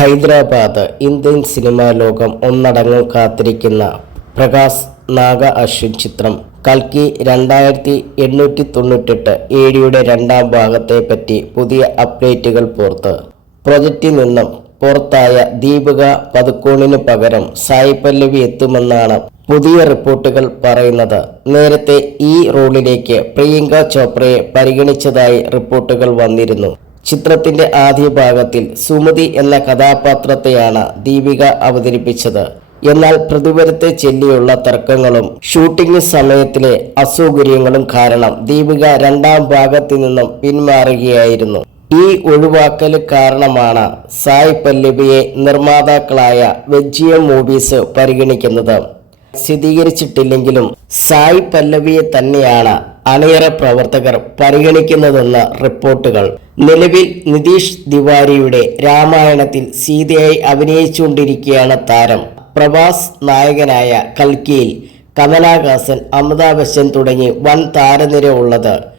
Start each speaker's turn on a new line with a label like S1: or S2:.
S1: Hyderabad Indian cinema ലോകം ഒന്നടങ്കം കാത്തിരിക്കുന്ന പ്രകാശ് നാഗ അശ്വിൻ ചിത്രം. കൽക്കി രണ്ടായിരത്തി എണ്ണൂറ്റി തൊണ്ണൂറ്റെട്ട് ഏടിയുടെ രണ്ടാം ഭാഗത്തെ പറ്റി പുതിയ അപ്ഡേറ്റുകൾ പുറത്ത്. പ്രൊജക്റ്റിൽ നിന്നും പുറത്തായ ദീപിക പതുക്കോണിന് പകരം സായി പല്ലവി എത്തുമെന്നാണ് പുതിയ റിപ്പോർട്ടുകൾ പറയുന്നത്. നേരത്തെ ഈ റോളിലേക്ക് പ്രിയങ്ക ചോപ്രയെ പരിഗണിച്ചതായി റിപ്പോർട്ടുകൾ വന്നിരുന്നു. ചിത്രത്തിന്റെ ആദ്യ ഭാഗത്തിൽ സുമതി എന്ന കഥാപാത്രത്തെയാണ് ദീപിക അവതരിപ്പിച്ചത്. എന്നാൽ പ്രതിപരത്തെ ചൊല്ലിയുള്ള തർക്കങ്ങളും ഷൂട്ടിംഗ് സമയത്തിലെ അസൗകര്യങ്ങളും കാരണം ദീപിക രണ്ടാം ഭാഗത്തു നിന്നും പിന്മാറുകയായിരുന്നു. ഈ ഒഴിവാക്കൽ കാരണമാണ് സായ് പല്ലവിയെ നിർമ്മാതാക്കളായ വെജിയം മൂവീസ് പരിഗണിക്കുന്നത്. സ്ഥിരീകരിച്ചിട്ടില്ലെങ്കിലും സായ് പല്ലവിയെ തന്നെയാണ് അണിയറ പ്രവർത്തകർ പരിഗണിക്കുന്നതെന്ന് റിപ്പോർട്ടുകൾ. നിലവിൽ നിതീഷ് തിവാരിയുടെ രാമായണത്തിൽ സീതയായി അഭിനയിച്ചുകൊണ്ടിരിക്കുകയാണ് താരം. പ്രഭാസ് നായകനായ കൽക്കിയിൽ കമലാഹാസൻ അമിതാഭ് ബച്ചൻ തുടങ്ങി വൻ താരനിര ഉള്ളത്